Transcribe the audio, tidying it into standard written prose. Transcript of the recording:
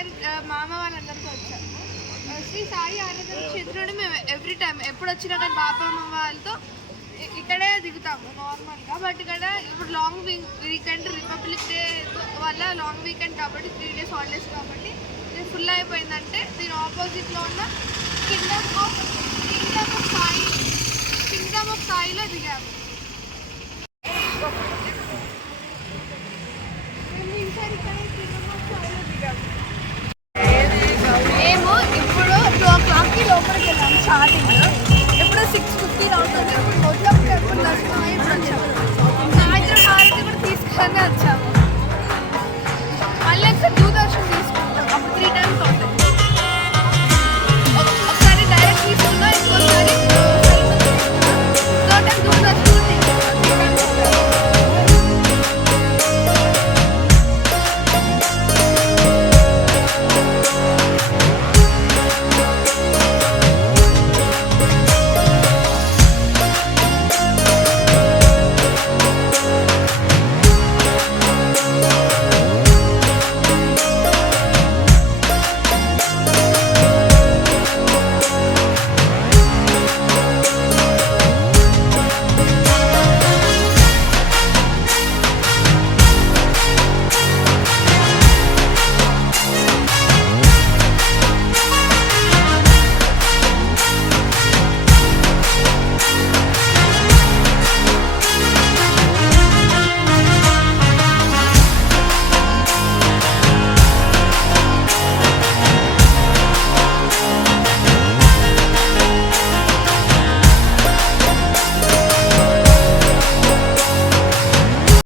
అందరి మామ వాళ్ళందరికీ వచ్చాము. శ్రీ సాయి ఆరాధన క్షేత్రంలో మేము ఎవ్రీ టైం ఎప్పుడు వచ్చినా కానీ బాపమ్మ వాళ్ళతో ఇక్కడే దిగుతాము నార్మల్గా. బట్ ఇక్కడ ఇప్పుడు లాంగ్ వీకెండ్ రిపబ్లిక్ డే వల్ల లాంగ్ వీకెండ్ కాబట్టి 3 days హాలిడేస్ కాబట్టి ఇది ఫుల్ అయిపోయిందంటే దీని ఆపోజిట్లో ఉన్న కింగ్డమ్ ఆఫ్ సాయిలో దిగాము.